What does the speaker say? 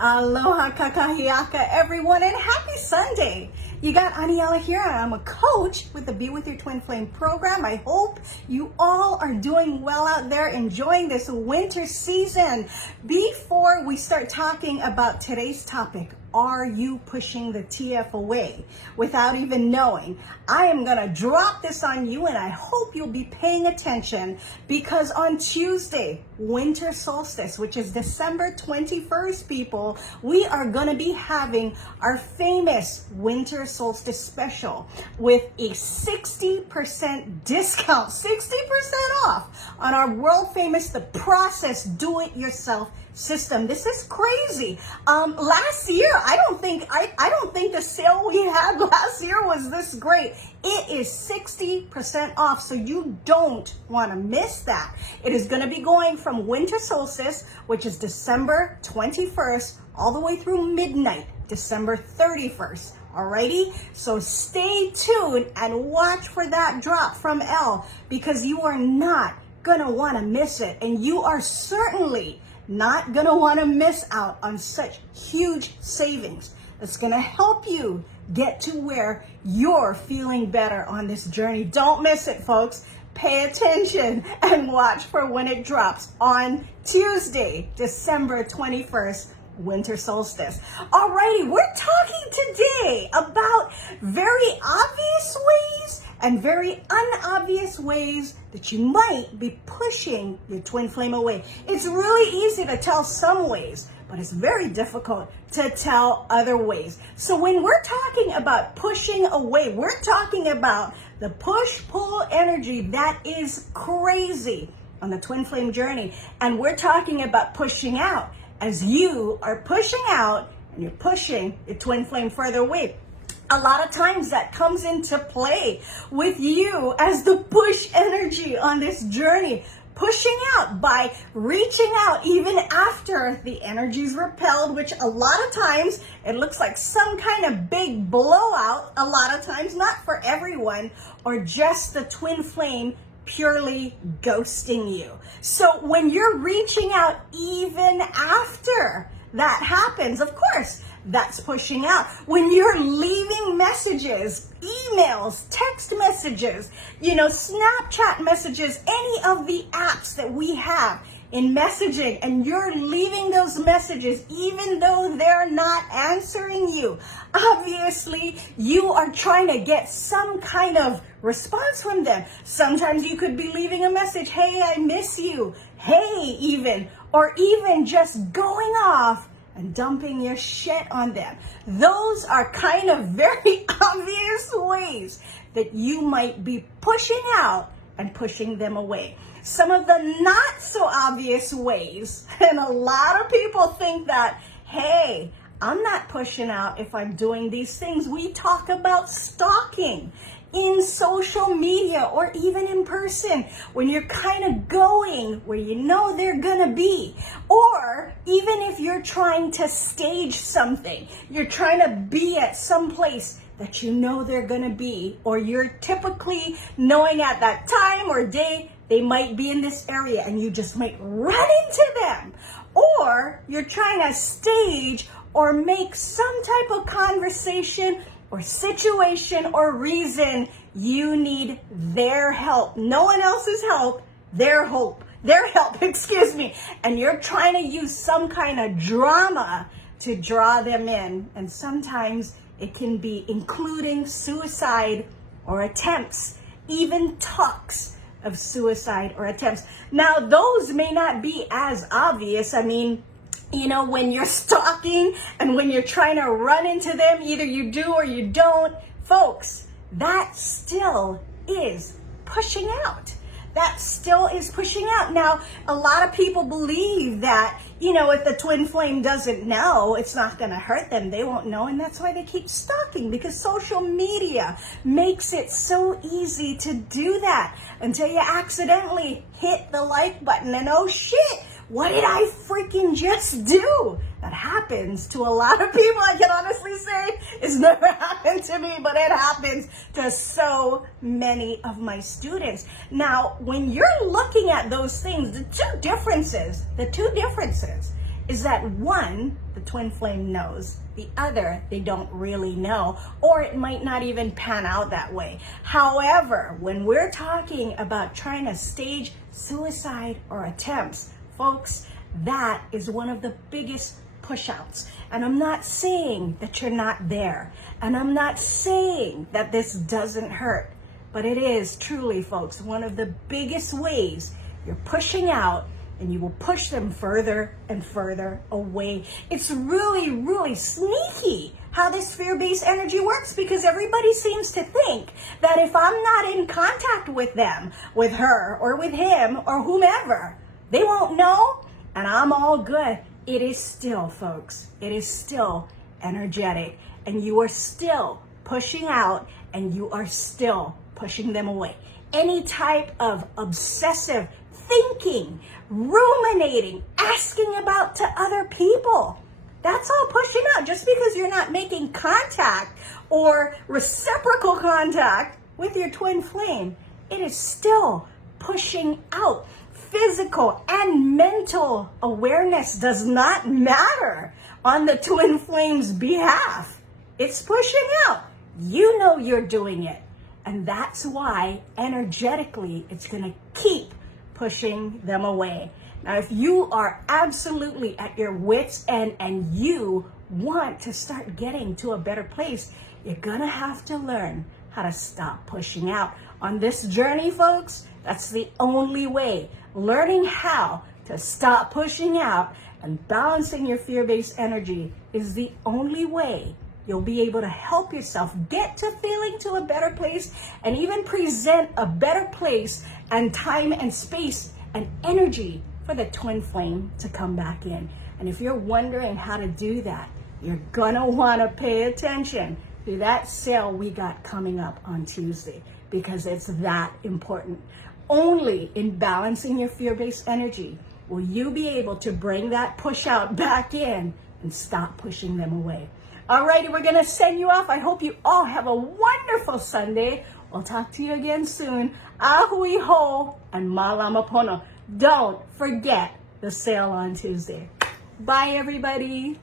Aloha kakahiaka, everyone, and happy Sunday. You got Aniela here. I'm a coach with the Be With Your Twin Flame program. I hope you all are doing well out there, enjoying this winter season. Before we start talking about today's topic, are you pushing the TF away without even knowing? I am going to drop this on you, and I hope you'll be paying attention, because on Tuesday, winter solstice, which is December 21st, people, we are going to be having our famous winter solstice special with a 60% discount, 60% off on our world famous The Process Do-It-Yourself system. This is crazy. Last year, I don't think the sale we had last year was this great. It is 60% off, so you don't want to miss that. It is going to be going from winter solstice, which is December 21st, all the way through midnight, December 31st. Alrighty, so stay tuned and watch for that drop from Elle, because you are not gonna want to miss it, and you are certainly not gonna want to miss out on such huge savings. It's gonna help you get to where you're feeling better on this journey. Don't miss it, folks. Pay attention and watch for when it drops on Tuesday, December 21st, winter solstice. Alrighty, we're talking today about very obvious ways and very unobvious ways that you might be pushing your twin flame away. It's really easy to tell some ways, but it's very difficult to tell other ways. So when we're talking about pushing away, we're talking about the push-pull energy that is crazy on the twin flame journey. And we're talking about pushing out, as you are pushing out and you're pushing your twin flame further away. A lot of times that comes into play with you as the push energy on this journey, pushing out by reaching out even after the energy's repelled, which a lot of times it looks like some kind of big blowout, a lot of times, not for everyone, or just the twin flame purely ghosting you. So when you're reaching out even after that happens, of course, that's pushing out. When you're leaving messages, emails, text messages, Snapchat messages, any of the apps that we have in messaging, and you're leaving those messages even though they're not answering you, obviously you are trying to get some kind of response from them. Sometimes you could be leaving a message, hey, I miss you, hey, even, or even just going off and dumping your shit on them. Those are kind of very obvious ways that you might be pushing out and pushing them away. Some of the not so obvious ways, and a lot of people think that, hey, I'm not pushing out if I'm doing these things. We talk about stalking in social media or even in person, when you're kind of going where you know they're gonna be. Or even if you're trying to stage something, you're trying to be at some place that you know they're gonna be, or you're typically knowing at that time or day they might be in this area and you just might run into them. Or you're trying to stage or make some type of conversation or situation or reason you need their help. No one else's help, their help, excuse me. And you're trying to use some kind of drama to draw them in. And sometimes it can be including suicide or attempts, even talks of suicide or attempts. Now, those may not be as obvious. I mean, when you're stalking and when you're trying to run into them, either you do or you don't, folks, that still is pushing out. That still is pushing out. Now, a lot of people believe that, if the twin flame doesn't know, it's not going to hurt them. They won't know. And that's why they keep stalking, because social media makes it so easy to do that until you accidentally hit the like button and, oh shit, what did I freaking just do? That happens to a lot of people. I can honestly say it's never happened to me, but it happens to so many of my students. Now, when you're looking at those things, the two differences is that one, the twin flame knows, the other, they don't really know, or it might not even pan out that way. However, when we're talking about trying to stage suicide or attempts, folks, that is one of the biggest push outs. And I'm not saying that you're not there. And I'm not saying that this doesn't hurt. But it is truly, folks, one of the biggest ways you're pushing out, and you will push them further and further away. It's really, really sneaky how this fear-based energy works, because everybody seems to think that if I'm not in contact with them, with her or with him or whomever, they won't know and I'm all good. It is still, folks, it is still energetic, and you are still pushing out, and you are still pushing them away. Any type of obsessive thinking, ruminating, asking about to other people, that's all pushing out. Just because you're not making contact or reciprocal contact with your twin flame, it is still pushing out. Physical and mental awareness does not matter on the twin flame's behalf. It's pushing out. You know you're doing it. And that's why energetically it's going to keep pushing them away. Now, if you are absolutely at your wits' end and you want to start getting to a better place, you're going to have to learn how to stop pushing out. On this journey, folks, that's the only way. Learning how to stop pushing out and balancing your fear-based energy is the only way you'll be able to help yourself get to feeling to a better place, and even present a better place and time and space and energy for the twin flame to come back in. And if you're wondering how to do that, you're gonna wanna pay attention to that sale we got coming up on Tuesday, because it's that important. Only in balancing your fear-based energy will you be able to bring that push out back in and stop pushing them away. Alrighty, we're gonna send you off. I hope you all have a wonderful Sunday. We'll talk to you again soon. Ahui ho and malamapono. Don't forget the sale on Tuesday. Bye, everybody.